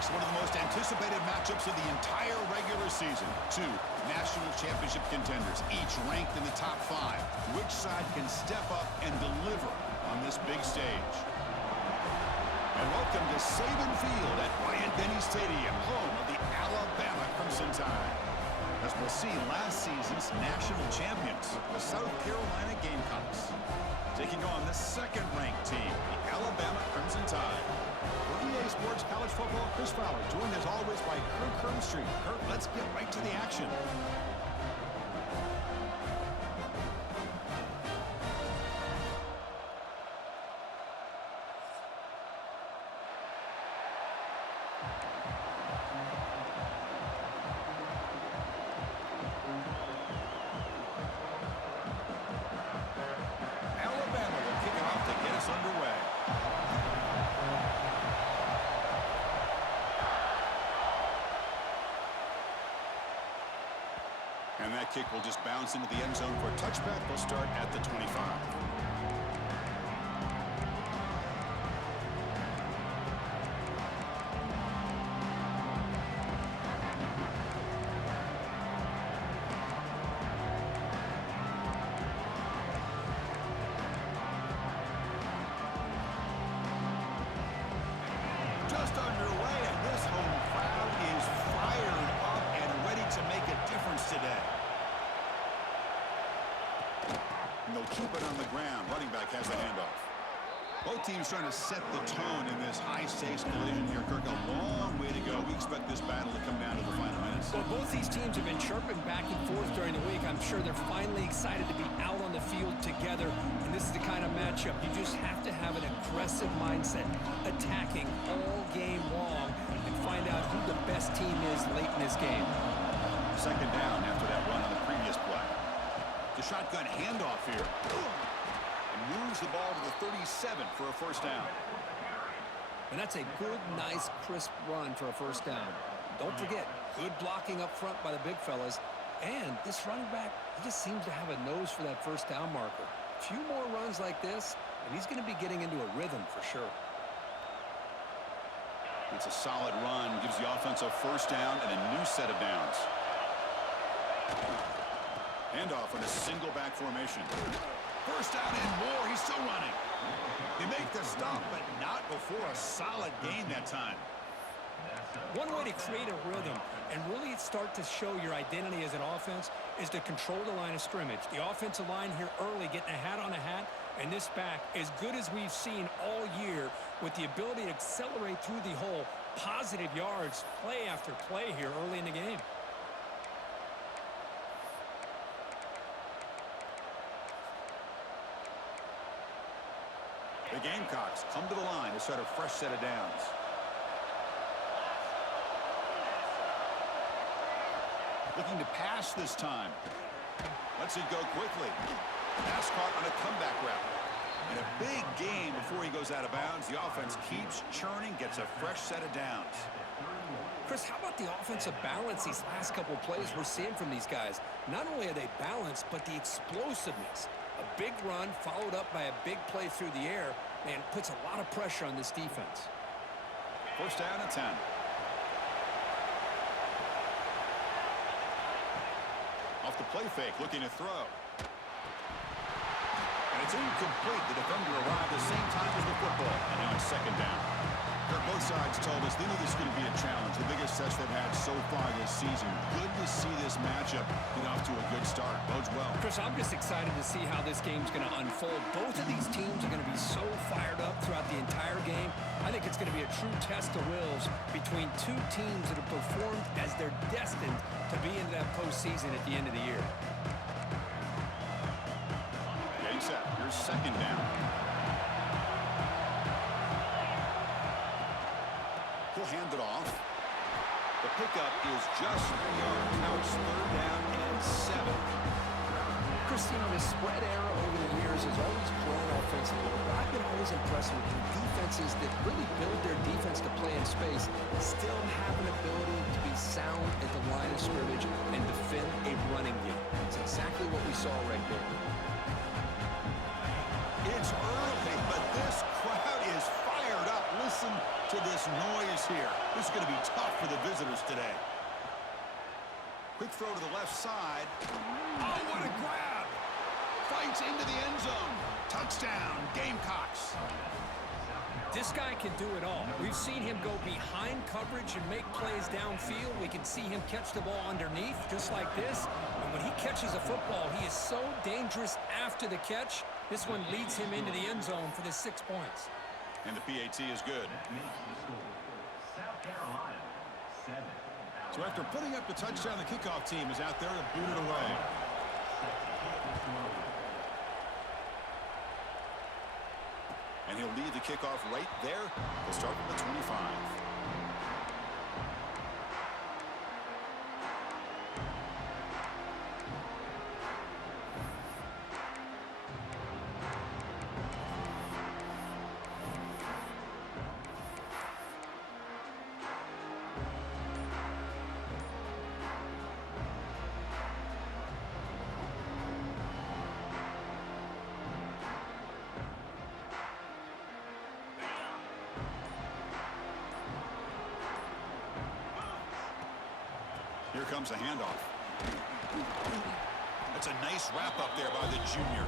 Gamecocks, one of the most anticipated matchups of the entire regular season. Two national championship contenders, each ranked in the top 5. Which side can step up and deliver on this big stage? And welcome to Saban Field at Bryant-Denny Stadium, home of the Alabama Crimson Tide. As we'll see, last season's national champions, the South Carolina Gamecocks, taking on the second-ranked team, the Alabama Crimson Tide. For EA Sports College Football, Chris Fowler, joined as always by Kirk Herbstreit. Kirk, let's get right to the action. And that kick will just bounce into the end zone for a touchback. They'll start at the 25. Just underway, and this home crowd is fired up and ready to make a difference today. And they'll keep it on the ground. Running back has the handoff. Both teams trying to set the tone in this high-stakes collision here, Kirk. A long way to go. We expect this battle to come down to the final minutes. Well, both these teams have been chirping back and forth during the week. I'm sure they're finally excited to be out on the field together. And this is the kind of matchup you just have to have an aggressive mindset, attacking all game long, and find out who the best team is late in this game. Second down after that run on the previous play. The shotgun handoff here. And moves the ball to the 37 for a first down. And that's a good, nice, crisp run for a first down. Don't forget, good blocking up front by the big fellas. And this running back, he just seems to have a nose for that first down marker. A few more runs like this, and he's going to be getting into a rhythm for sure. It's a solid run. Gives the offense a first down and a new set of downs. Handoff in a single back formation. First down and more. He's still running. They make the stop, but not before a solid gain that time. One way to create a rhythm and really start to show your identity as an offense is to control the line of scrimmage. The offensive line here early getting a hat on a hat, and this back, as good as we've seen all year, with the ability to accelerate through the hole, positive yards, play after play here early in the game. The Gamecocks come to the line to start a fresh set of downs. Looking to pass this time. Lets it go quickly. Pass caught on a comeback route. And a big gain before he goes out of bounds. The offense keeps churning, gets a fresh set of downs. Chris, how about the offensive balance these last couple of plays we're seeing from these guys? Not only are they balanced, but the explosiveness. A big run followed up by a big play through the air, and puts a lot of pressure on this defense. First down and 10. Off the play fake, looking to throw. And it's incomplete. The defender arrived the same time as the football. And now it's second down. Both sides told us they knew this was going to be a challenge, the biggest test they've had so far this season. Good to see this matchup get off to a good start. Bodes well. Chris, I'm just excited to see how this game's going to unfold. Both of these teams are going to be so fired up throughout the entire game. I think it's going to be a true test of wills between two teams that have performed as they're destined to be into that postseason at the end of the year. Getting set. Here's second down. He'll hand it off. The pickup is just 3 yards. Now it's third down and 7. Christine, the spread era over the years has always grown offensively. But I've been always impressed with defenses that really build their defense to play in space, still have an ability to be sound at the line of scrimmage and defend a running game. It's exactly what we saw right there. It's early, but this crowd is fired up. Listen to this noise here. This is going to be tough for the visitors today. Quick throw to the left side. Oh, what a grab! Fights into the end zone. Touchdown, Gamecocks. This guy can do it all. We've seen him go behind coverage and make plays downfield. We can see him catch the ball underneath, just like this. And when he catches a football, he is so dangerous after the catch. This one leads him into the end zone for the 6 points. And the PAT is good. So after putting up the touchdown, the kickoff team is out there to boot it away. And he'll lead the kickoff right there. They'll start with the 25. Here comes a handoff. That's a nice wrap up there by the junior.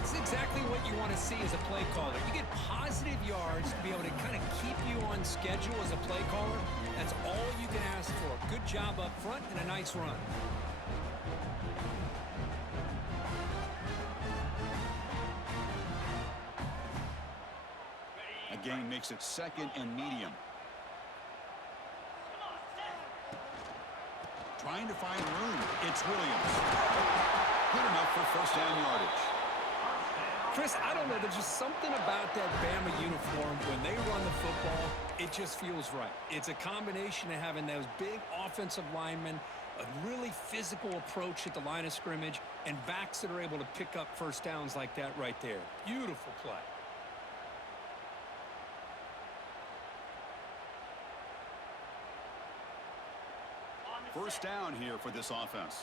It's exactly what you want to see as a play caller. You get positive yards to be able to kind of keep you on schedule as a play caller. That's all you can ask for. Good job up front and a nice run. A gain makes it 2nd and medium. Trying to find room. It's Williams. Good enough for first down yardage. Chris, I don't know. There's just something about that Bama uniform. When they run the football, it just feels right. It's a combination of having those big offensive linemen, a really physical approach at the line of scrimmage, and backs that are able to pick up first downs like that right there. Beautiful play. First down here for this offense.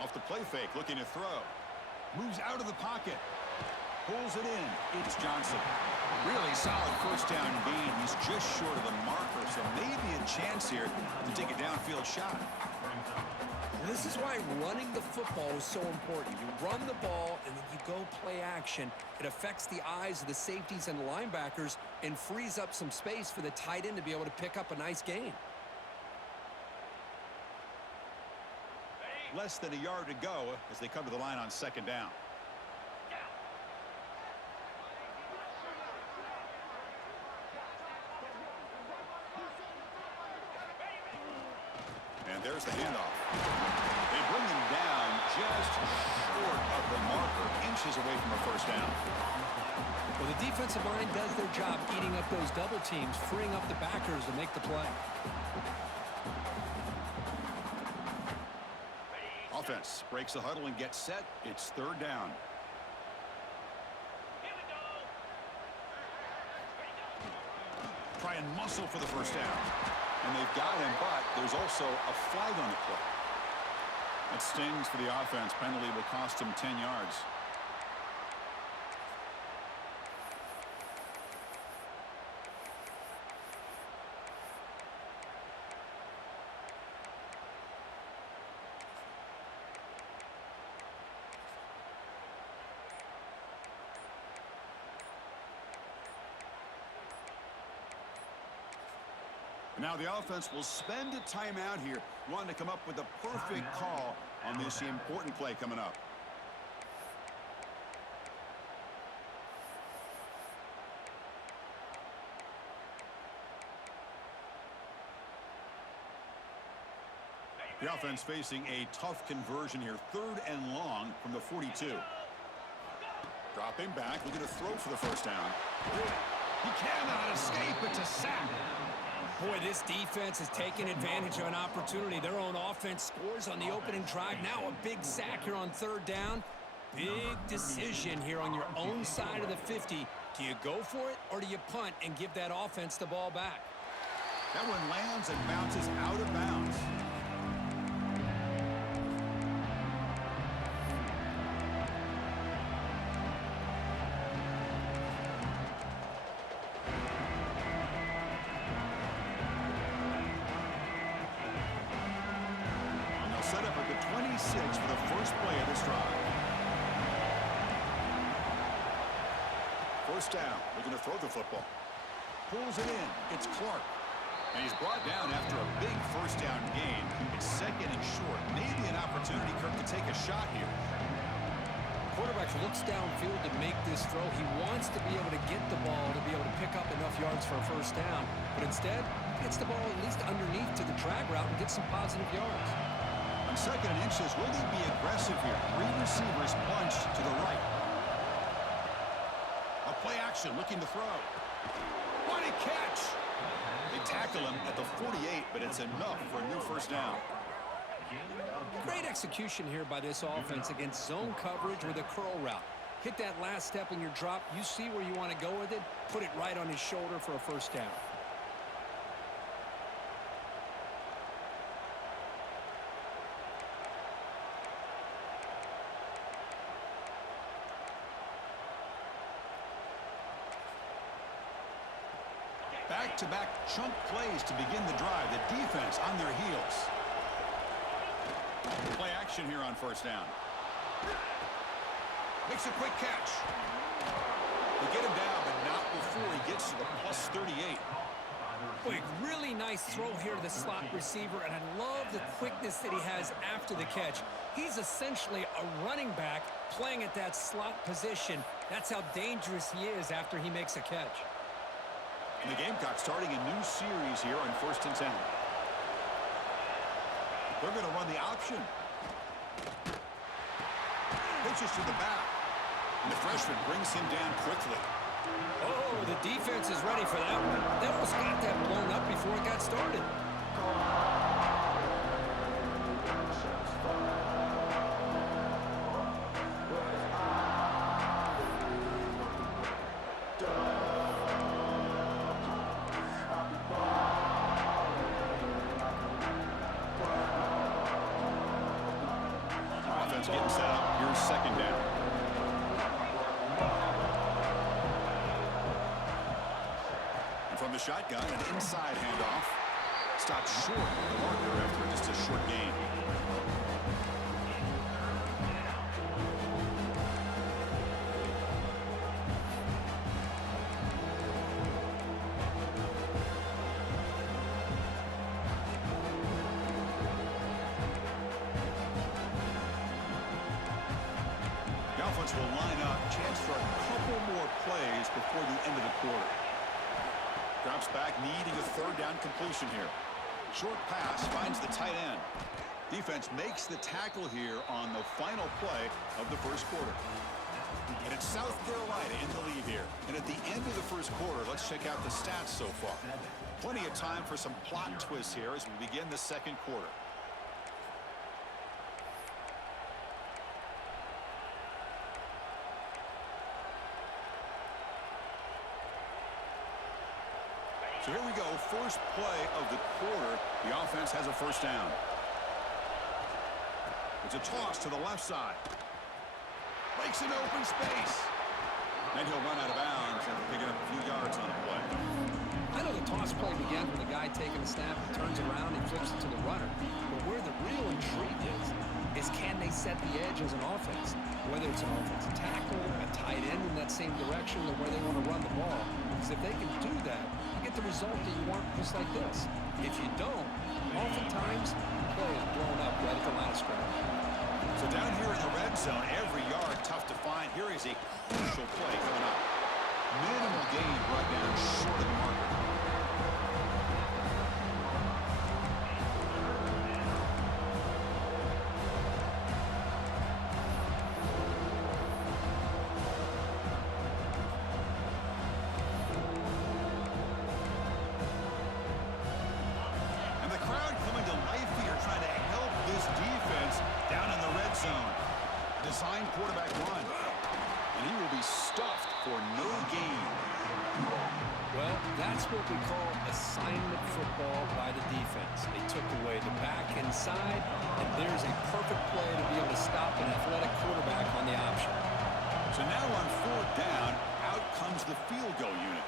Off the play fake, looking to throw. Moves out of the pocket. Pulls it in. It's Johnson. Really solid first down gain. He's just short of the marker, so maybe a chance here to take a downfield shot. This is why running the football is so important. You run the ball, and then you go play action. It affects the eyes of the safeties and the linebackers and frees up some space for the tight end to be able to pick up a nice gain. Less than a yard to go as they come to the line on 2nd down. And there's the handoff. They bring him down just short of the marker, inches away from a first down. Well, the defensive line does their job eating up those double teams, freeing up the backers to make the play. Offense breaks the huddle and gets set. It's 3rd down. Try and muscle for the first down. And they've got him, but there's also a flag on the play. That stings for the offense. Penalty will cost him 10 yards. Now the offense will spend a timeout here, wanting to come up with the perfect call on this important play coming up. The offense facing a tough conversion here, 3rd and long from the 42. Dropping back, looking to throw for the first down. He cannot escape. It's a sack. Boy, this defense is taking advantage of an opportunity. Their own offense scores on the opening drive. Now a big sack here on 3rd down. Big decision here on your own side of the 50. Do you go for it or do you punt and give that offense the ball back? That one lands and bounces out of bounds. 26 for the first play of this drive. First down, looking to throw the football. Pulls it in. It's Clark. And he's brought down after a big first down gain. It's second and short. Maybe an opportunity, Kirk, to take a shot here. Quarterback looks downfield to make this throw. He wants to be able to get the ball to be able to pick up enough yards for a first down. But instead, gets the ball at least underneath to the drag route and gets some positive yards. On second and inches, will he be aggressive here? Three receivers bunch to the right. A play action, looking to throw. What a catch! They tackle him at the 48, but it's enough for a new first down. Great execution here by this offense against zone coverage with a curl route. Hit that last step in your drop. You see where you want to go with it. Put it right on his shoulder for a first down. Back-to-back chunk plays to begin the drive. The defense on their heels. Play action here on first down. Makes a quick catch. They get him down, but not before he gets to the plus 38. Boy, really nice throw here to the slot receiver, and I love the quickness that he has after the catch. He's essentially a running back playing at that slot position. That's how dangerous he is after he makes a catch. And the Gamecocks starting a new series here on 1st and 10. They're going to run the option. Pitches to the back. And the freshman brings him down quickly. Oh, the defense is ready for that one. They almost got that blown up before it got started. Getting set up. Here's second down. And from the shotgun, an inside handoff. Stopped short of the marker after just a short gain. Will line up, chance for a couple more plays before the end of the quarter. Drops back, needing a third down completion here. Short pass finds the tight end. Defense makes the tackle here on the final play of the first quarter. And it's South Carolina in the lead here. And at the end of the first quarter, let's check out the stats so far. Plenty of time for some plot twists here as we begin the second quarter. So here we go, first play of the quarter. The offense has a first down. It's a toss to the left side. Makes an open space. Then he'll run out of bounds after picking up a few yards on the play. I know the toss play begins with the guy taking the snap and turns around and flips it to the runner. But where the real intrigue is can they set the edge as an offense? Whether it's an offensive tackle, a tight end in that same direction, or where they want to run the ball. Because if they can do that, you get the result that you want just like this. If you don't, oftentimes the play is blown up right at the line of scrimmage. So down here in the red zone, every yard tough to find. Here is a crucial play coming up. Minimal gain right down short of the marker. Design quarterback run, and he will be stuffed for no gain. Well, that's what we call assignment football by the defense. They took away the back inside, and there's a perfect play to be able to stop an athletic quarterback on the option. So now on fourth down, out comes the field goal unit.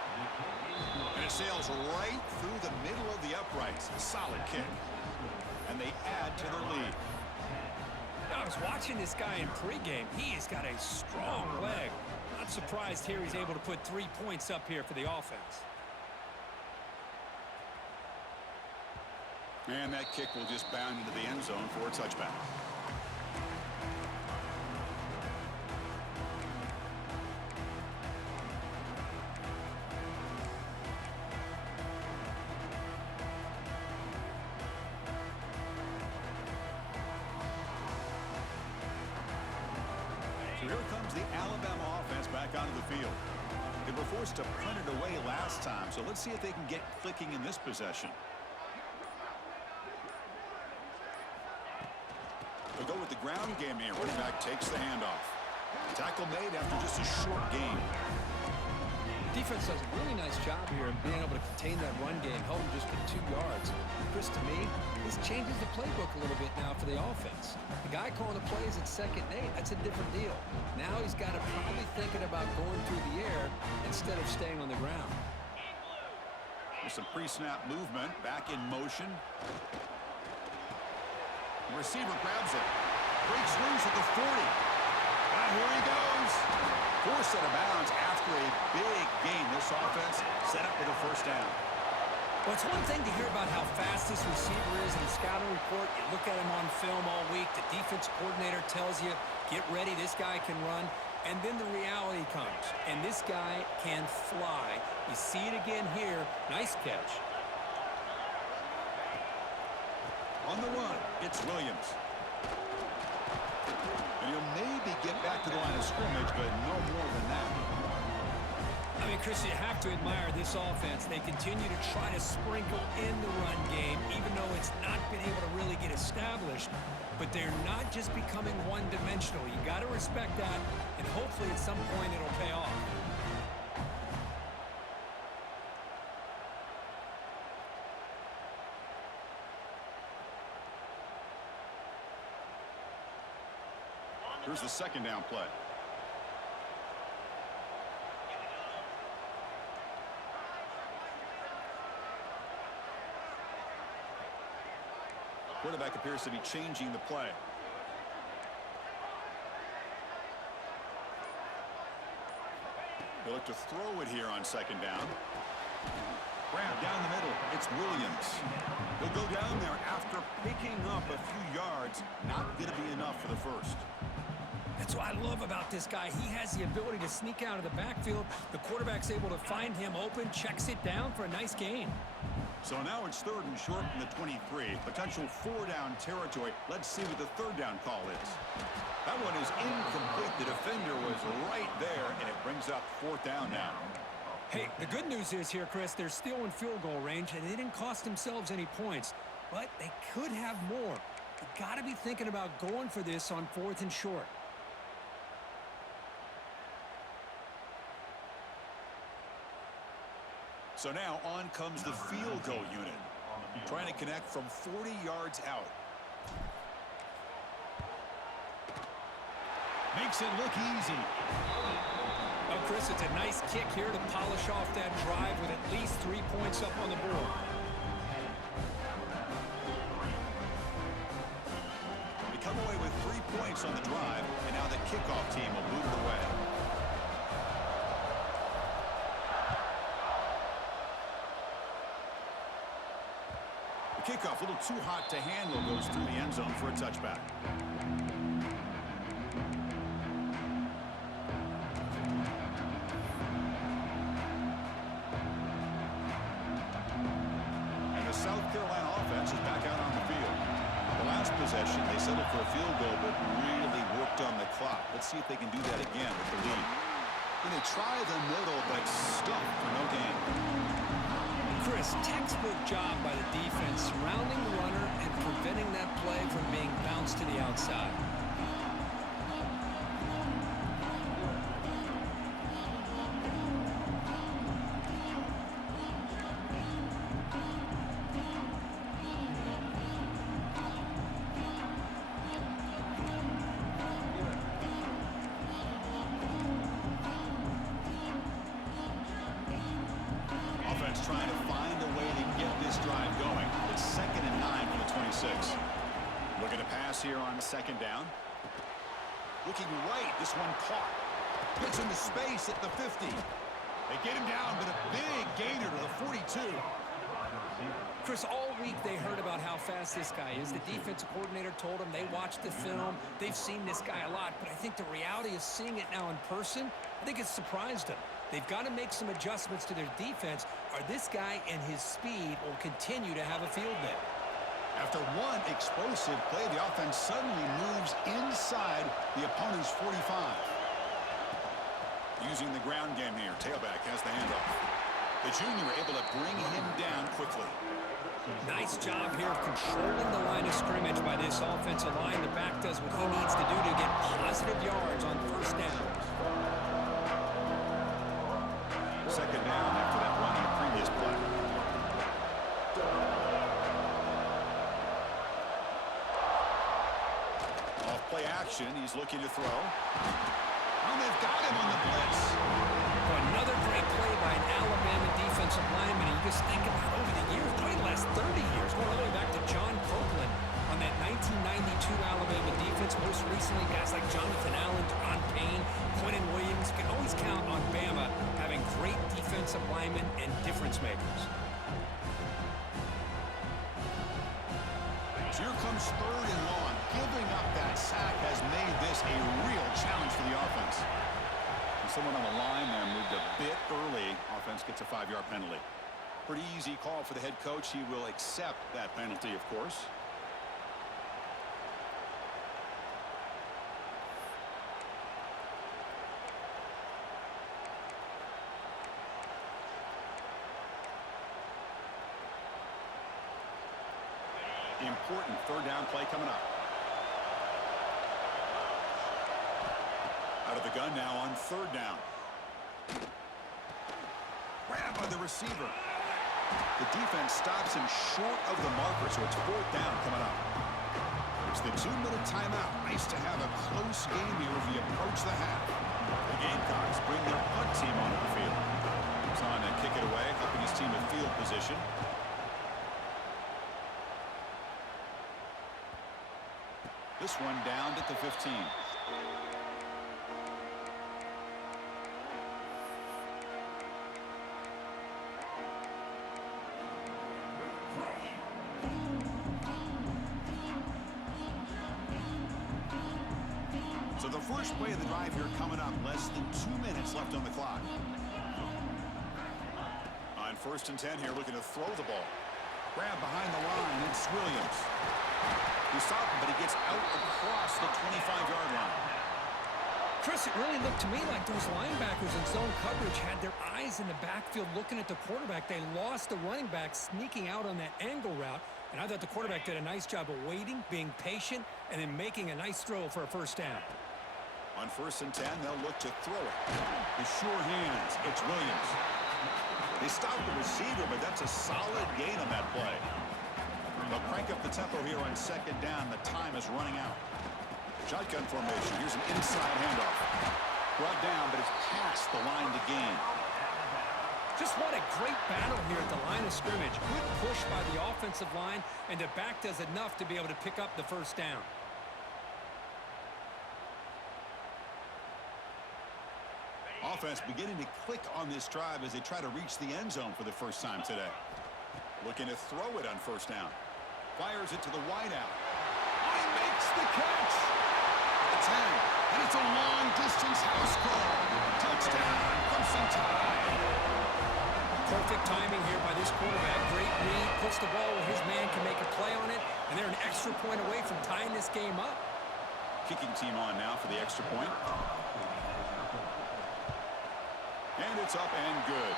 And it sails right through the middle of the uprights. A solid kick. And they add to their lead. I was watching this guy in pregame. He's got a strong leg. Not surprised here he's able to put 3 points up here for the offense. And that kick will just bound into the end zone for a touchback. So here comes the Alabama offense back onto the field. They were forced to punt it away last time, so let's see if they can get clicking in this possession. They'll go with the ground game here. Running back takes the handoff. Tackle made after just a short gain. Defense does a really nice job here of being able to contain that run game, held him just to 2 yards. Chris, to me, this changes the playbook a little bit now for the offense. The guy calling the plays at 2nd and 8, that's a different deal. Now he's got to probably thinking about going through the air instead of staying on the ground. There's some pre-snap movement, back in motion. The receiver grabs it, breaks loose at the 40. Here he goes. Forced out of bounds after a big gain. This offense set up with a first down. Well, it's one thing to hear about how fast this receiver is in the scouting report. You look at him on film all week. The defense coordinator tells you, get ready, this guy can run. And then the reality comes, and this guy can fly. You see it again here. Nice catch. On the run, it's Williams. And he'll maybe get back to the line of scrimmage, but no more than that. I mean, Chris, you have to admire this offense. They continue to try to sprinkle in the run game, even though it's not been able to really get established. But they're not just becoming one-dimensional. You got to respect that, and hopefully at some point it'll pay off. Here's the 2nd down play. Quarterback appears to be changing the play. They look to throw it here on 2nd down. Grab down the middle. It's Williams. He'll go down there after picking up a few yards. Not going to be enough for the first. That's what I love about this guy. He has the ability to sneak out of the backfield. The quarterback's able to find him open, checks it down for a nice gain. So now it's 3rd and short from the 23. Potential 4-down territory. Let's see what the 3rd down call is. That one is incomplete. The defender was right there, and it brings up 4th down now. Hey, the good news is here, Chris, they're still in field goal range, and they didn't cost themselves any points. But they could have more. You got to be thinking about going for this on 4th and short. So now on comes the field goal unit, trying to connect from 40 yards out. Makes it look easy. Oh, Chris, it's a nice kick here to polish off that drive with at least 3 points up on the board. They come away with 3 points on the drive, and now the kickoff team will boot it away. Kickoff, a little too hot to handle, goes through the end zone for a touchback. And the South Carolina offense is back out on the field. The last possession, they settled for a field goal, but really worked on the clock. Let's see if they can do that again with the lead. And they try the middle, but stuck for no gain. Chris, textbook job by the defense surrounding the runner and preventing that play from being bounced to the outside. Trying to find a way to get this drive going. It's 2nd and 9 from the 26. Looking to pass here on 2nd down. Looking right, this one caught. Gets into space at the 50. They get him down, but a big gainer to the 42. Chris, all week they heard about how fast this guy is. The defensive coordinator told them they watched the film. They've seen this guy a lot, but I think the reality of seeing it now in person, I think it's surprised them. They've got to make some adjustments to their defense, or this guy and his speed will continue to have a field day. After one explosive play, the offense suddenly moves inside the opponent's 45. Using the ground game here, tailback has the handoff. The junior able to bring him down quickly. Nice job here of controlling the line of scrimmage by this offensive line. The back does what he needs to do to get positive yards on first down. Second down after that run in the previous play. Off play action, he's looking to throw. Oh, they've got him on the blitz. Another great play by an Alabama defensive lineman. And you just think about over the years, probably the last 30 years, going all the way back to John Copeland on that 1992 Alabama defense. Most recently, guys like Jonathan Allen, Ron Payne, Quentin Williams. You can always count on Bama having great defensive linemen and difference makers. So here comes third and long. Giving up that sack has made this a real challenge for the offense. And someone on the line there moved a bit early. Offense gets a 5-yard penalty. Pretty easy call for the head coach. He will accept that penalty, of course. Important third down play coming up. Out of the gun now on third down. Grabbed by the receiver. The defense stops him short of the marker, so it's fourth down coming up. It's the 2-minute timeout. Nice to have a close game here as we approach the half. The Gamecocks bring their punt team onto the field. He's on to kick it away, helping his team in field position. This one down at the 15. So the first play of the drive here coming up. Less than 2 minutes left on the clock. On first and 10 here, looking to throw the ball. Grab behind the line. It's Williams. He stopped him, but he gets out across the 25-yard line. Chris, it really looked to me like those linebackers in zone coverage had their eyes in the backfield looking at the quarterback. They lost the running back sneaking out on that angle route, and I thought the quarterback did a nice job of waiting, being patient, and then making a nice throw for a first down. On first and 10, they'll look to throw it. With sure hands, it's Williams. They stopped the receiver, but that's a solid gain on that play. They'll crank up the tempo here on second down. The time is running out. Shotgun formation. Here's an inside handoff. Brought down, but it's past the line to gain. Just what a great battle here at the line of scrimmage. Good push by the offensive line, and the back does enough to be able to pick up the first down. Offense beginning to click on this drive as they try to reach the end zone for the first time today. Looking to throw it on first down. Fires it to the wideout. He makes the catch. The 10. And it's a long-distance house call. Touchdown, Crimson Tide. Perfect timing here by this quarterback. Great read. Puts the ball where his man can make a play on it. And they're an extra point away from tying this game up. Kicking team on now for the extra point. And it's up and good.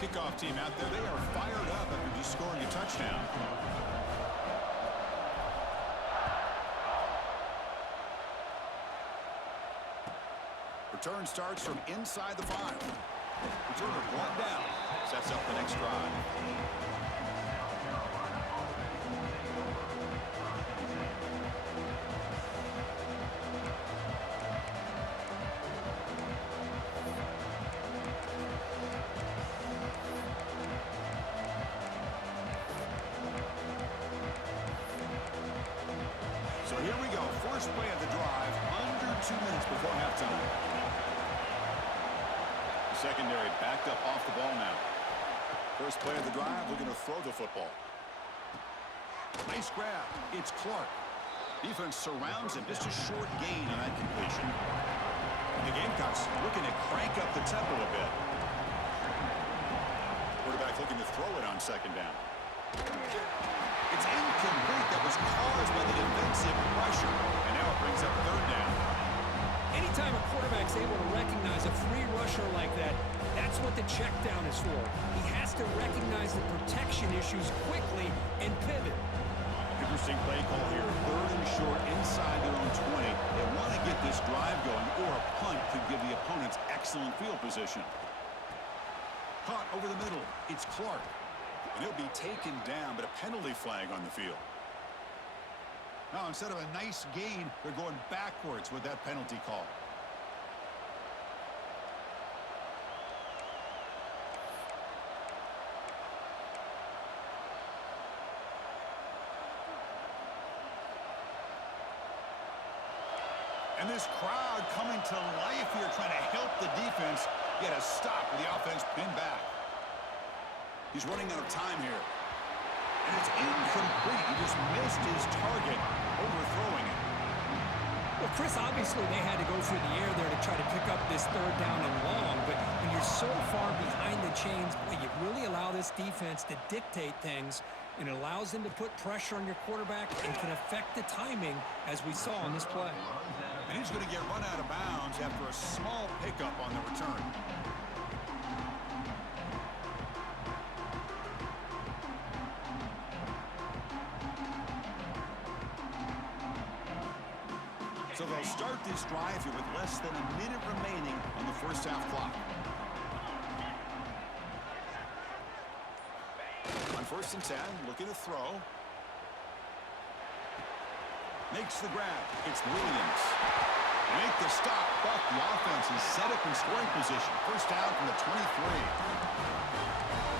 Kickoff team out there, they are fired up after just scoring a touchdown. Return starts from inside the 5. Returner brought down. Sets up the next drive. First play of the drive, under 2 minutes before halftime. The secondary backed up off the ball now. First play of the drive, looking to throw the football. Nice grab. It's Clark. Defense surrounds him. Just a short gain on that completion. And the Gamecocks looking to crank up the tempo a bit. Quarterback looking to throw it on second down. It's incomplete. That was caused by the defensive pressure. And now it brings up third down. Anytime a quarterback's able to recognize a free rusher like that, that's what the check down is for. He has to recognize the protection issues quickly and pivot. Interesting play call here. Third and short inside their own 20. They want to get this drive going, or a punt could give the opponents excellent field position. Caught over the middle. It's Clark. And he'll be taken down, but a penalty flag on the field. Now, instead of a nice gain, they're going backwards with that penalty call. And this crowd coming to life here, trying to help the defense get a stop with the offense pinned back. He's running out of time here. And it's incomplete. He just missed his target, overthrowing it. Well, Chris, obviously they had to go through the air there to try to pick up this third down and long, but when you're so far behind the chains, you really allow this defense to dictate things, and it allows them to put pressure on your quarterback and can affect the timing, as we saw on this play. And he's going to get run out of bounds after a small pickup on the return. So they'll start this drive here with less than a minute remaining on the first half clock. On 1st and 10, looking to throw. Makes the grab. It's Williams. Make the stop, but the offense is set up in scoring position. First down from the 23.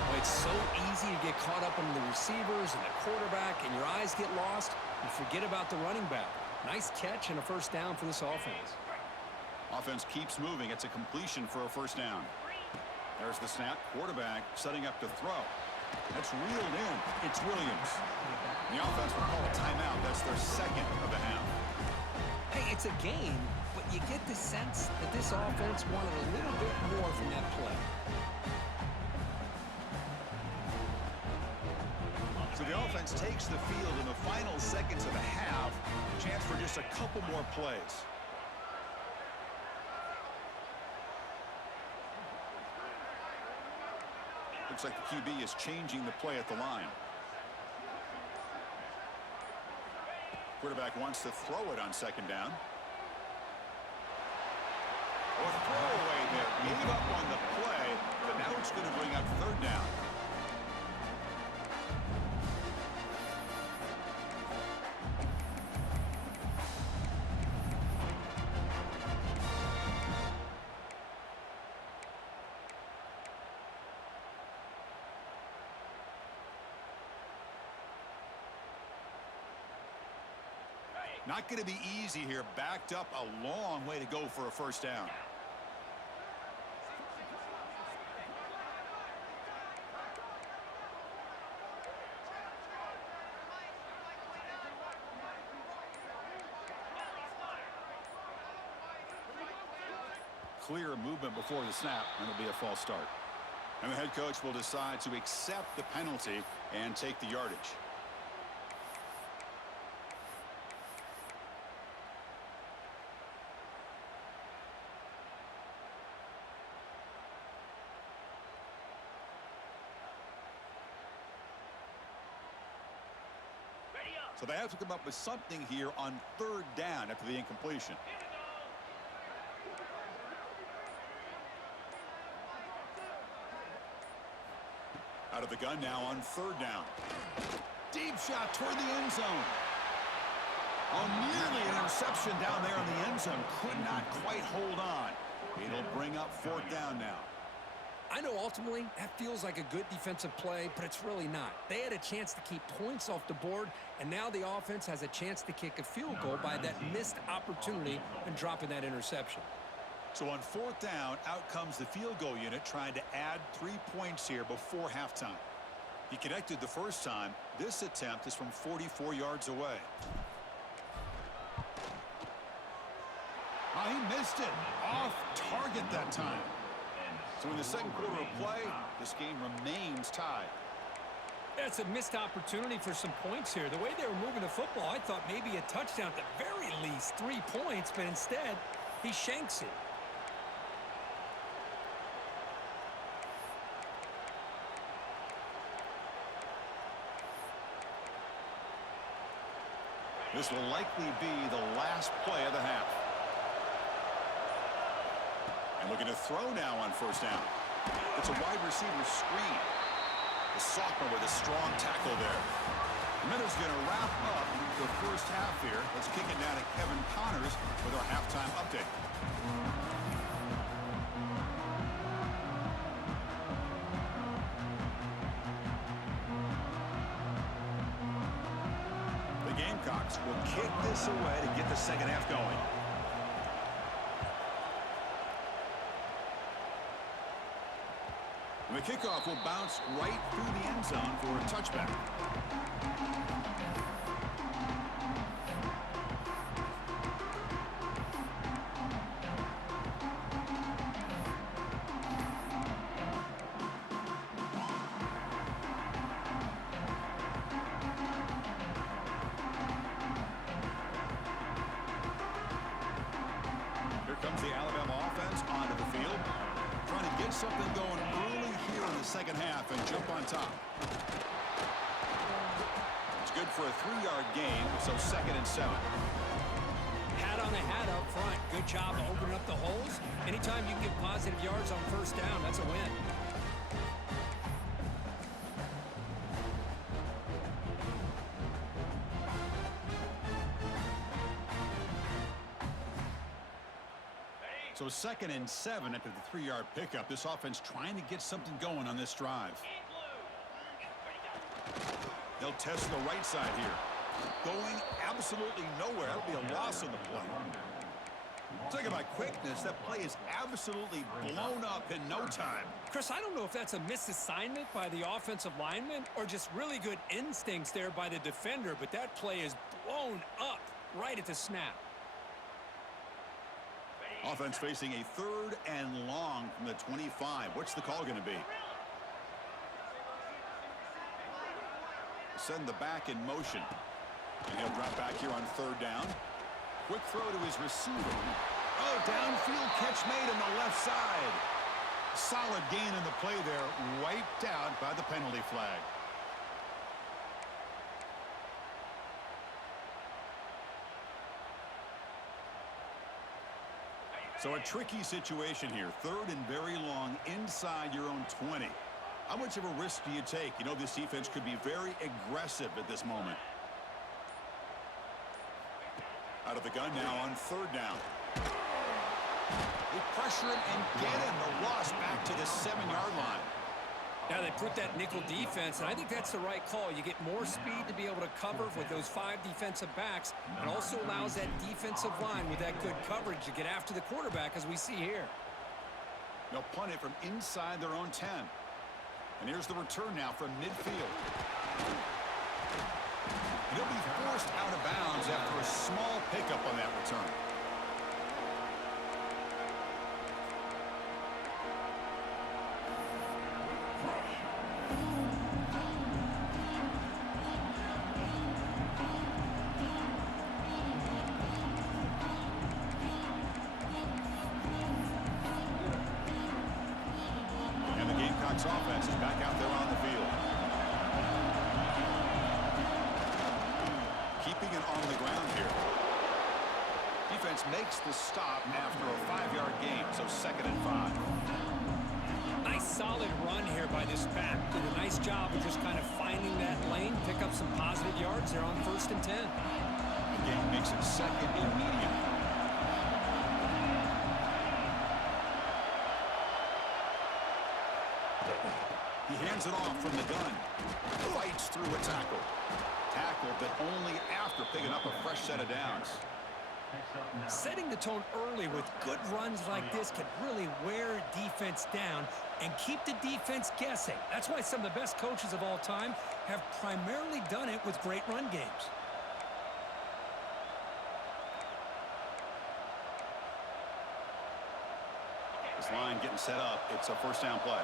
Well, it's so easy to get caught up in the receivers and the quarterback, and your eyes get lost. You forget about the running back. Nice catch and a first down for this offense. Offense keeps moving. It's a completion for a first down. There's the snap. Quarterback setting up to throw. That's reeled in. It's Williams. The offense will call a timeout. That's their second of the half. Hey, it's a game, but you get the sense that this offense wanted a little bit more from that play. So the offense takes the field in the final seconds of the half. Chance for just a couple more plays. Looks like the QB is changing the play at the line. Quarterback wants to throw it on second down. Or throwaway there. Gave up on the play, but now it's going to bring up third down. Not going to be easy here. Backed up a long way to go for a first down. Clear movement before the snap, and it'll be a false start. And the head coach will decide to accept the penalty and take the yardage. So they have to come up with something here on third down after the incompletion. Out of the gun now on third down. Deep shot toward the end zone. Oh, nearly an interception down there in the end zone. Could not quite hold on. It'll bring up fourth down now. I know ultimately that feels like a good defensive play, but it's really not. They had a chance to keep points off the board, and now the offense has a chance to kick a field goal by that missed opportunity and dropping that interception. So on 4th down, out comes the field goal unit trying to add 3 points here before halftime. He connected the first time. This attempt is from 44 yards away. Oh, he missed it. Off target that time. So in the second quarter of play, this game remains tied. That's a missed opportunity for some points here. The way they were moving the football, I thought maybe a touchdown at the very least, 3 points, but instead, he shanks it. This will likely be the last play of the half. And looking to throw now on 1st down. It's a wide receiver screen. The sophomore with a strong tackle there. The Minnows going to wrap up the first half here. Let's kick it down to Kevin Connors with our halftime update. Gamecocks will kick this away to get the second half going. And the kickoff will bounce right through the end zone for a touchback. Comes the Alabama offense onto the field, trying to get something going early here in the second half and jump on top. It's good for a 3-yard gain, so 2nd and 7. Hat on the hat up front. Good job opening up the holes. Anytime you can get positive yards on 1st down, that's a win. So 2nd and 7 after the 3-yard pickup. This offense trying to get something going on this drive. They'll test the right side here. Going absolutely nowhere. That'll be a loss on the play. Talking about quickness, that play is absolutely blown up in no time. Chris, I don't know if that's a misassignment by the offensive lineman or just really good instincts there by the defender, but that play is blown up right at the snap. Offense facing a 3rd and long from the 25. What's the call going to be? Send the back in motion. And he'll drop back here on 3rd down. Quick throw to his receiver. Oh, downfield catch made on the left side. Solid gain in the play there. Wiped out by the penalty flag. So a tricky situation here. 3rd and very long inside your own 20. How much of a risk do you take? You know, this defense could be very aggressive at this moment. Out of the gun now on 3rd down. They pressure him and get him. The loss back to the 7-yard line. Now they put that nickel defense, and I think that's the right call. You get more speed to be able to cover with those 5 defensive backs, and also allows that defensive line with that good coverage to get after the quarterback, as we see here. They'll punt it from inside their own 10. And here's the return now from midfield. And he'll be forced out of bounds after a small pickup on that return. Offense is back out there on the field. Keeping it on the ground here. Defense makes the stop after a 5-yard gain, so 2nd and 5. Nice solid run here by this back. Did a nice job of just kind of finding that lane, pick up some positive yards there on 1st and 10. Again, makes it 2nd and medium. He hands it off from the gun. Fights through a tackle. Tackle, but only after picking up a fresh set of downs. Setting the tone early with good runs like this can really wear defense down and keep the defense guessing. That's why some of the best coaches of all time have primarily done it with great run games. This line getting set up. It's a first down play.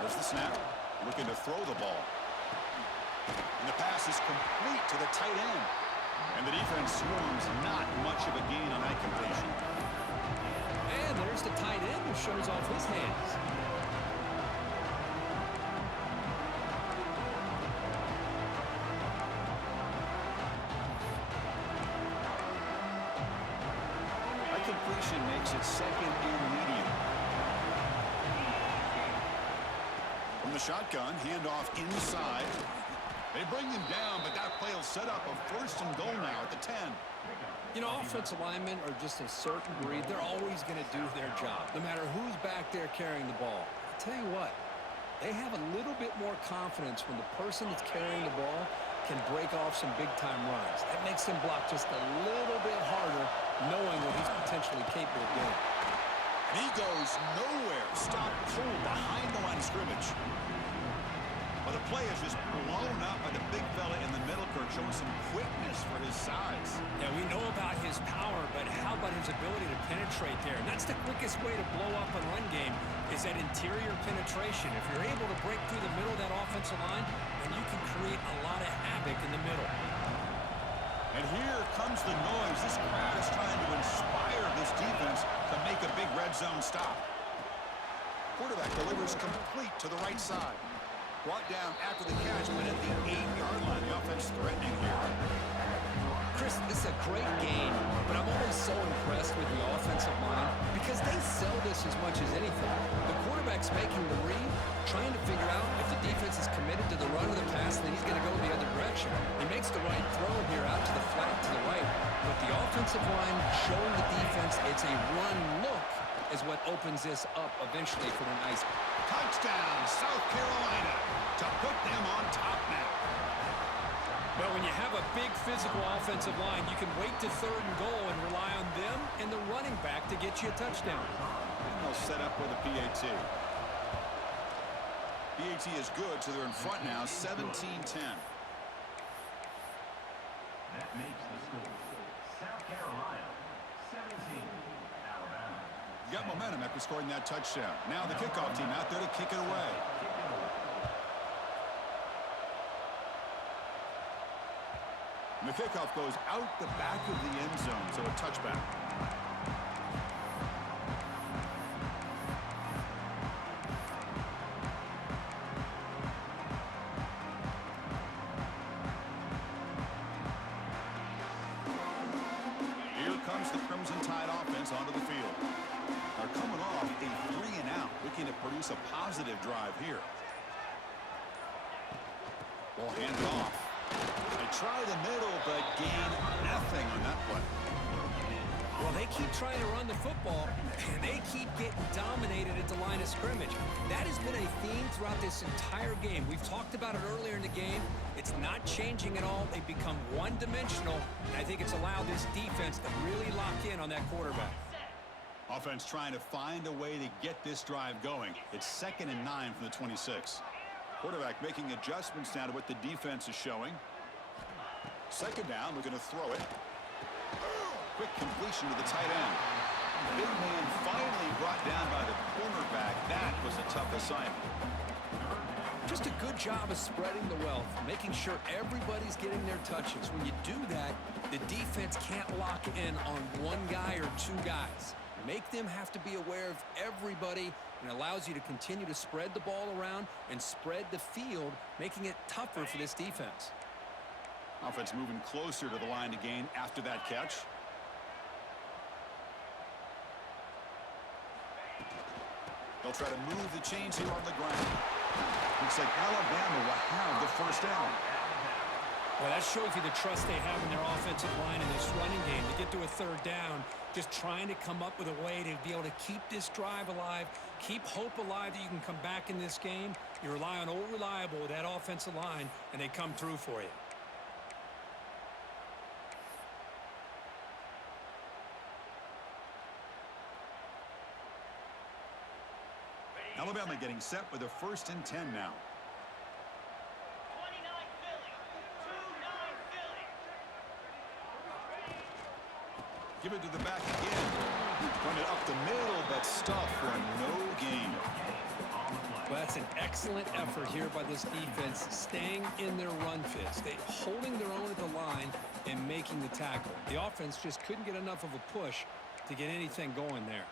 There's the snap. Looking to throw the ball. And the pass is complete to the tight end. And the defense swarms. Not much of a gain on that completion. And there's the tight end who shows off his hands. That completion makes it second and medium. From the shotgun, handoff inside. They bring him down, but that play will set up a first and goal now at the 10. You know, offensive linemen are just a certain breed. They're always going to do their job, no matter who's back there carrying the ball. I'll tell you what, they have a little bit more confidence when the person that's carrying the ball can break off some big-time runs. That makes him block just a little bit harder, knowing what he's potentially capable of doing. And he goes nowhere. Stop cold behind the line of scrimmage. But the play is just blown up by the big fella in the middle, Kirk, showing some quickness for his size. Yeah, we know about his power, but how about his ability to penetrate there? And that's the quickest way to blow up a run game is that interior penetration. If you're able to break through the middle of that offensive line, then you can create a lot of havoc in the middle. And here comes the noise. This crowd is trying to inspire this defense to make a big red zone stop. Quarterback delivers complete to the right side. Brought down after the catch, but at the 8-yard line. The offense threatening here. Chris, this is a great game, but I'm always so impressed with the offensive line because they sell this as much as anything. The quarterback's making the read, trying to figure out if the defense is committed to the run or the pass, and then he's going to go the other direction. He makes the right throw here out to the flat to the right, but the offensive line showing the defense it's a run look is what opens this up eventually for the nice Touchdown, South Carolina, to put them on top now. Well, when you have a big physical offensive line, you can wait to third and goal and rely on them and the running back to get you a touchdown. And they'll set up with a PAT. PAT is good, so they're in front now, 17-10. That makes the score South Carolina 17, Alabama. You got momentum after scoring that touchdown. Now the kickoff team out there to kick it away. And the kickoff goes out the back of the end zone, so a touchback. Here comes the Crimson Tide offense onto the field. They're coming off a 3-and-out, looking to produce a positive drive here. Ball handed off. They try the middle, but gain nothing on that play. Well, they keep trying to run the football, and they keep getting dominated at the line of scrimmage. That has been a theme throughout this entire game. We've talked about it earlier in the game. It's not changing at all. They've become one-dimensional, and I think it's allowed this defense to really lock in on that quarterback. Offense trying to find a way to get this drive going. It's 2nd and 9 from the 26. Quarterback making adjustments now to what the defense is showing. 2nd down, looking to throw it. Quick completion to the tight end. Big man finally brought down by the cornerback. That was a tough assignment. Just a good job of spreading the wealth, making sure everybody's getting their touches. When you do that, the defense can't lock in on one guy or two guys. Make them have to be aware of everybody, and allows you to continue to spread the ball around and spread the field, making it tougher for this defense. Offense moving closer to the line to gain after that catch. They'll try to move the chains here on the ground. Looks like Alabama will have the first down. Well, that shows you the trust they have in their offensive line in this running game. To get to a third down, just trying to come up with a way to be able to keep this drive alive, keep hope alive that you can come back in this game. You rely on Old Reliable with that offensive line, and they come through for you. Alabama getting set with a 1st and 10 now. Give it to the back again. Run it up the middle, but stuff for no gain. Well, that's an excellent effort here by this defense, staying in their run fits. They holding their own at the line and making the tackle. The offense just couldn't get enough of a push to get anything going there.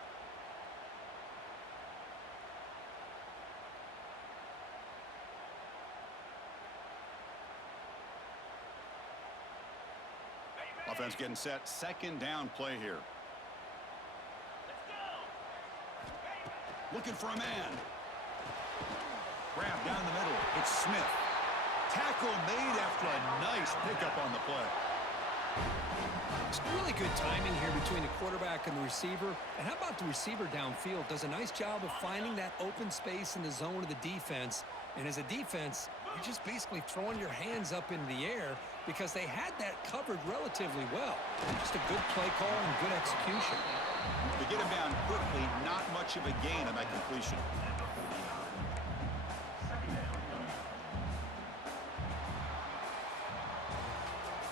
Offense getting set. 2nd down play here. Looking for a man. Grab down the middle. It's Smith. Tackle made after a nice pickup on the play. It's really good timing here between the quarterback and the receiver. And how about the receiver downfield? Does a nice job of finding that open space in the zone of the defense. And as a defense, you're just basically throwing your hands up in the air because they had that covered relatively well. Just a good play call and good execution. To get him down quickly, not much of a gain on that completion.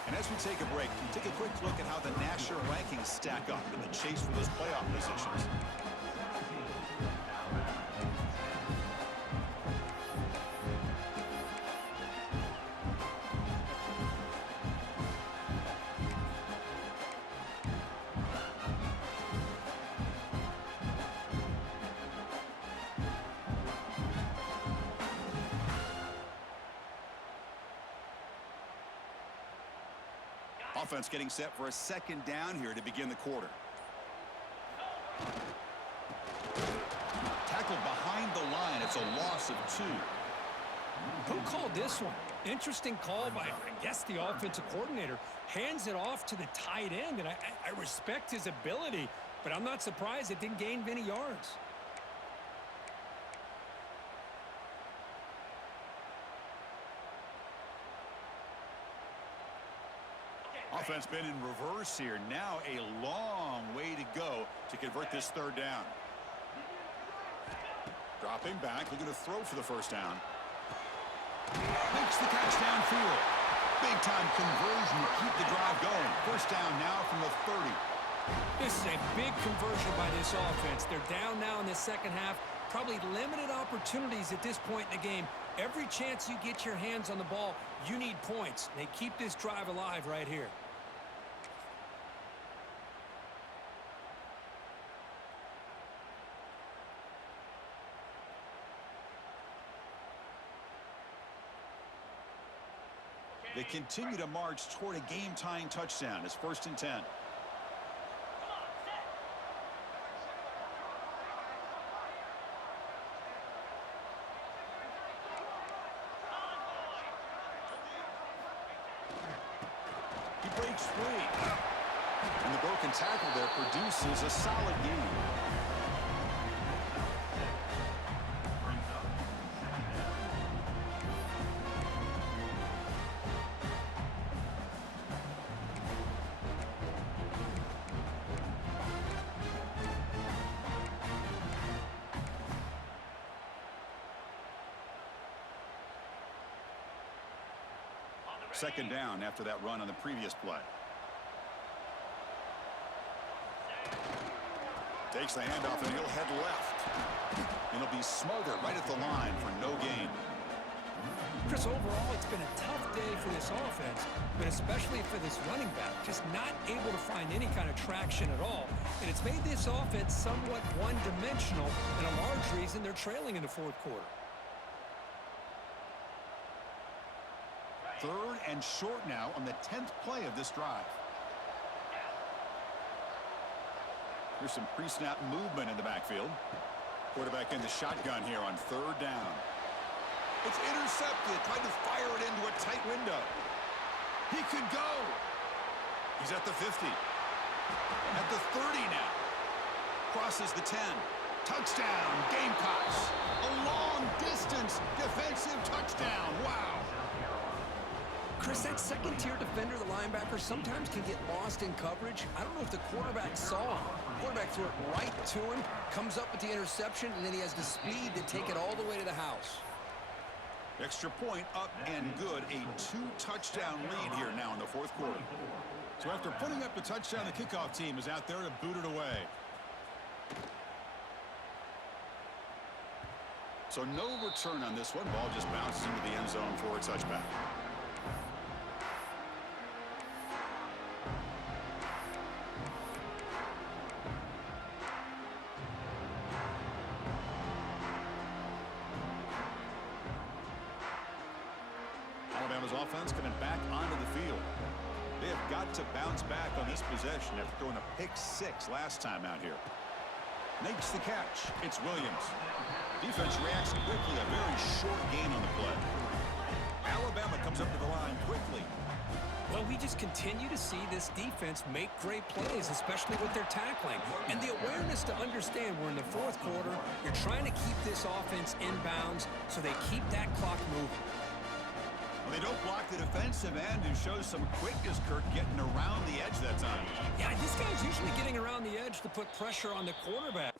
And as we take a break, take a quick look at how the national rankings stack up in the chase for those playoff positions. Offense getting set for a 2nd down here to begin the quarter. Tackled behind the line. It's a loss of 2. Who called this one? Interesting call by, I guess, the offensive coordinator. Hands it off to the tight end, and I respect his ability, but I'm not surprised it didn't gain many yards. Offense been in reverse here. Now a long way to go to convert this 3rd down. Dropping back, looking to throw for the 1st down. Makes the catch downfield. Big time conversion to keep the drive going. 1st down now from the 30. This is a big conversion by this offense. They're down now in the 2nd half. Probably limited opportunities at this point in the game. Every chance you get your hands on the ball, you need points. They keep this drive alive right here. They continue to march toward a game-tying touchdown. It's 1st and 10. He breaks free. And the broken tackle there produces a solid gain. Second down after that run on the previous play. Takes the handoff and he'll head left. And he'll be smothered right at the line for no gain. Chris, overall, it's been a tough day for this offense, but especially for this running back, just not able to find any kind of traction at all. And it's made this offense somewhat one-dimensional, and a large reason they're trailing in the 4th quarter. 3rd and short now on the 10th play of this drive. Here's some pre-snap movement in the backfield. Quarterback in the shotgun here on 3rd down. It's intercepted. Tried to fire it into a tight window. He could go. He's at the 50. At the 30 now. Crosses the 10. Touchdown, Gamecocks. A long-distance defensive touchdown. Wow. Chris, that second-tier defender, the linebacker, sometimes can get lost in coverage. I don't know if the quarterback saw him. The quarterback threw it right to him, comes up with the interception, and then he has the speed to take it all the way to the house. Extra point up and good. A 2-touchdown lead here now in the fourth quarter. So after putting up the touchdown, the kickoff team is out there to boot it away. So no return on this one. Ball just bounces into the end zone for a touchback. Alabama's offense coming back onto the field. They have got to bounce back on this possession after throwing a pick-6 last time out here. Makes the catch. It's Williams. Defense reacts quickly. A very short gain on the play. Alabama comes up to the line quickly. Well, we just continue to see this defense make great plays, especially with their tackling. And the awareness to understand we're in the fourth quarter. You're trying to keep this offense in bounds so they keep that clock moving. Well, they don't block the defensive end, who shows some quickness, Kirk, getting around the edge that time. Yeah, this guy's usually getting around the edge to put pressure on the quarterback.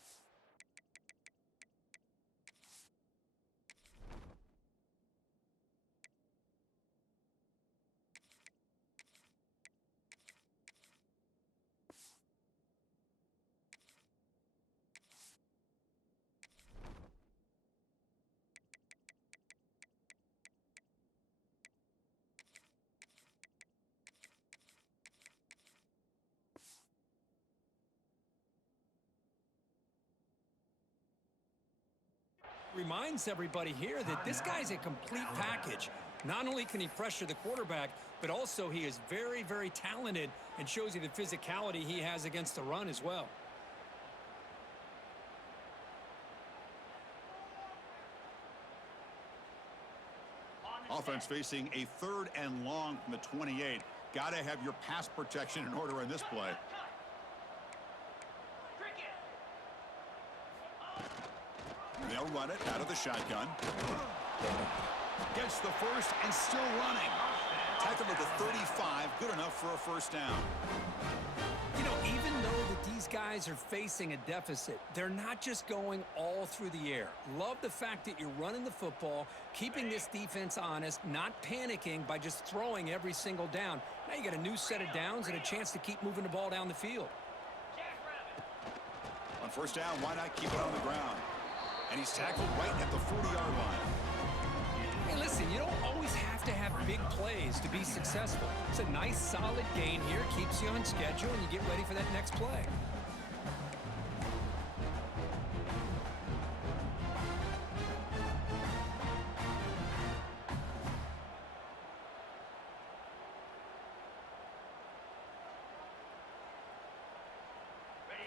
Reminds everybody here that this guy's a complete package. Not only can he pressure the quarterback, but also he is very, very talented and shows you the physicality he has against the run as well. Offense facing a 3rd and long from the 28. Got to have your pass protection in order in this play. They'll run it out of the shotgun. Gets the first and still running. Tackle at the 35, good enough for a first down. You know, even though that these guys are facing a deficit, they're not just going all through the air. Love the fact that you're running the football, keeping this defense honest, not panicking by just throwing every single down. Now you got a new set of downs and a chance to keep moving the ball down the field. On first down, why not keep it on the ground? And he's tackled right at the 40-yard line. Hey, listen, you don't always have to have big plays to be successful. It's a nice, solid gain here, keeps you on schedule, and you get ready for that next play.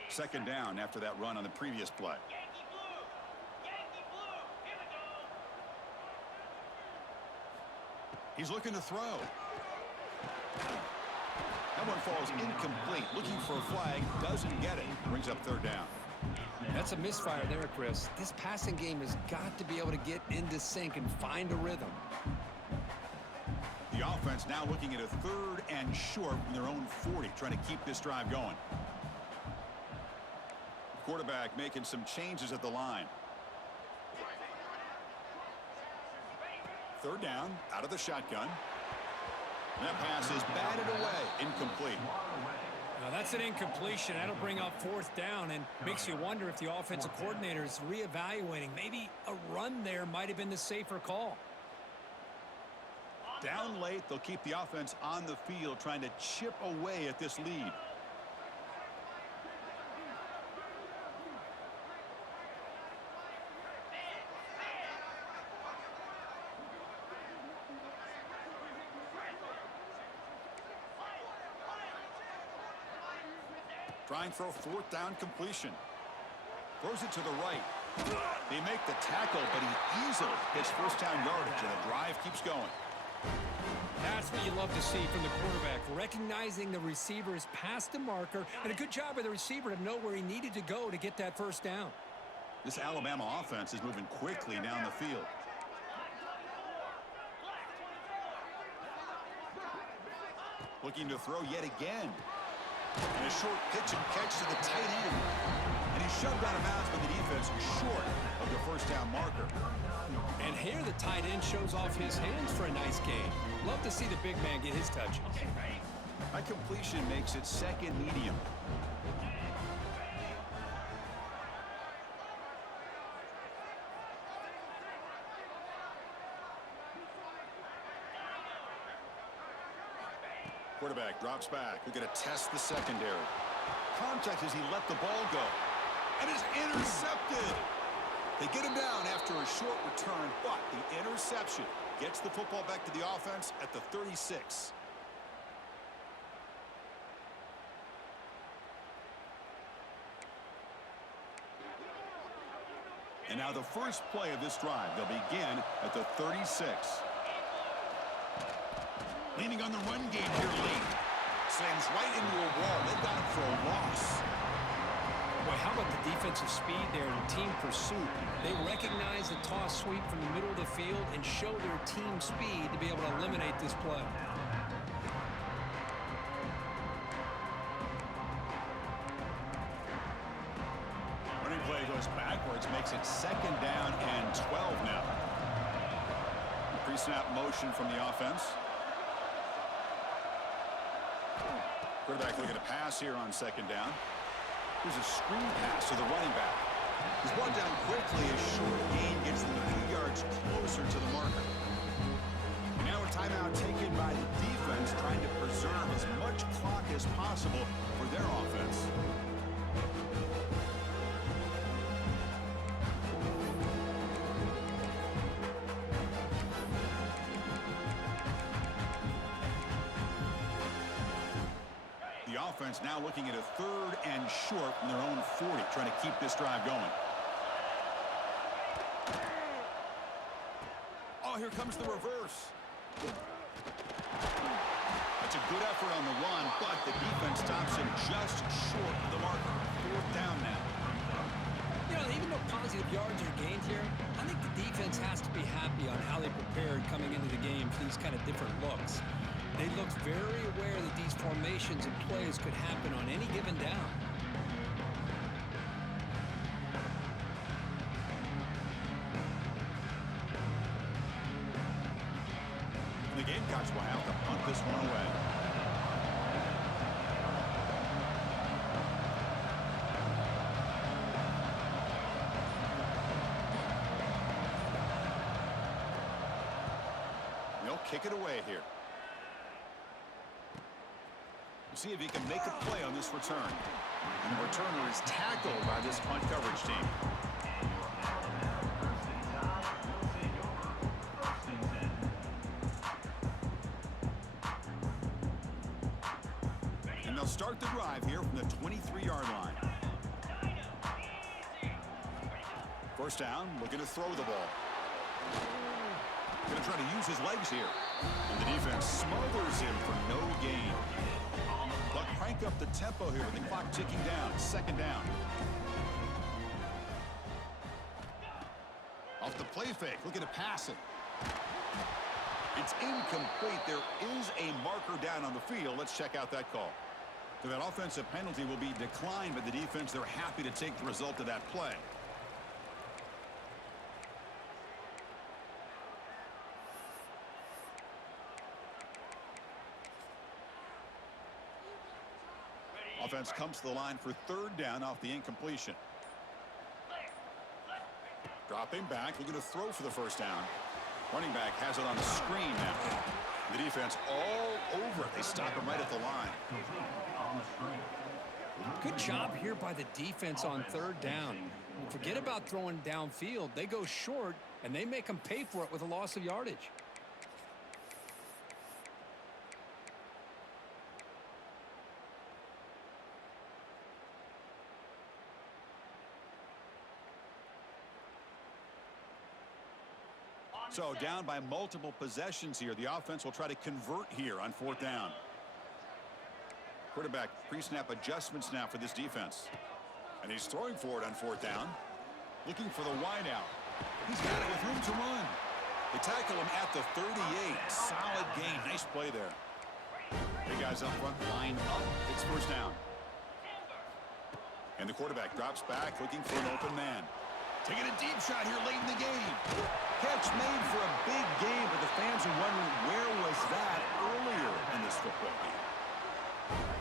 Second down after that run on the previous play. He's looking to throw. That one falls incomplete. Looking for a flag. Doesn't get it. Brings up 3rd down. That's a misfire there, Chris. This passing game has got to be able to get into sync and find a rhythm. The offense now looking at a 3rd and short from their own 40, trying to keep this drive going. The quarterback making some changes at the line. 3rd down, out of the shotgun. And that pass is batted away, incomplete. Now that's an incompletion. That'll bring up 4th down and makes you wonder if the offensive coordinator is reevaluating. Maybe a run there might have been the safer call. Down late, they'll keep the offense on the field, trying to chip away at this lead. Trying for a 4th down completion. Throws it to the right. They make the tackle, but he easily gets first down yardage, and the drive keeps going. That's what you love to see from the quarterback, recognizing the receiver is past the marker, and a good job by the receiver to know where he needed to go to get that first down. This Alabama offense is moving quickly down the field. Looking to throw yet again. And a short pitch and catch to the tight end. And he's shoved out of bounds by the defense short of the first down marker. And here the tight end shows off his hands for a nice gain. Love to see the big man get his touches. That completion makes it second medium. Quarterback drops back. We're going to test the secondary. Contact as he let the ball go. And it's intercepted. They get him down after a short return, but the interception gets the football back to the offense at the 36. And now the first play of this drive, they'll begin at the 36. Leaning on the run game here late. Slams right into a wall. They got him for a loss. Boy, how about the defensive speed there in team pursuit? They recognize the toss sweep from the middle of the field and show their team speed to be able to eliminate this play. Running play goes backwards, makes it second down and 12 now. Pre-snap motion from the offense. Quarterback looking to pass here on second down. Here's a screen pass to the running back. He's brought down quickly. A short gain gets them a few yards closer to the marker. And now a timeout taken by the defense, trying to preserve as much clock as possible for their offense. Offense now looking at a third and short from their own 40, trying to keep this drive going. Oh, here comes the reverse. That's a good effort on the run, but the defense stops him just short of the marker. Fourth down now. You know, even though positive yards are gained here, I think the defense has to be happy on how they prepared coming into the game for these kind of different looks. They looked very aware that these formations and plays could happen on any given down. The Gamecocks will have to punt this one away. They'll kick it away here. See if he can make a play on this return. And the returner is tackled by this punt coverage team. And they'll start the drive here from the 23-yard line. First down, looking to throw the ball. Going to try to use his legs here. And the defense smothers him for no gain. But crank up the tempo here with the clock ticking down. Second down. Off the play fake, looking to pass it. It's incomplete. There is a marker down on the field. Let's check out that call. So that offensive penalty will be declined by the defense. They're happy to take the result of that play. Offense comes to the line for third down off the incompletion. Dropping back, looking to throw for the first down. Running back has it on the screen now. The defense all over it. They stop him right at the line. Good job here by the defense on third down. Forget about throwing downfield. They go short, and they make them pay for it with a loss of yardage. So down by multiple possessions here. The offense will try to convert here on 4th down. Quarterback pre-snap adjustments now for this defense. And he's throwing for it on 4th down. Looking for the wideout. He's got it with room to run. They tackle him at the 38. Solid gain. Nice play there. Hey, guys up front, line up. It's 1st down. And the quarterback drops back, looking for an open man. Taking a deep shot here late in the game. Catch made for a big game, but the fans are wondering where was that earlier in this football game.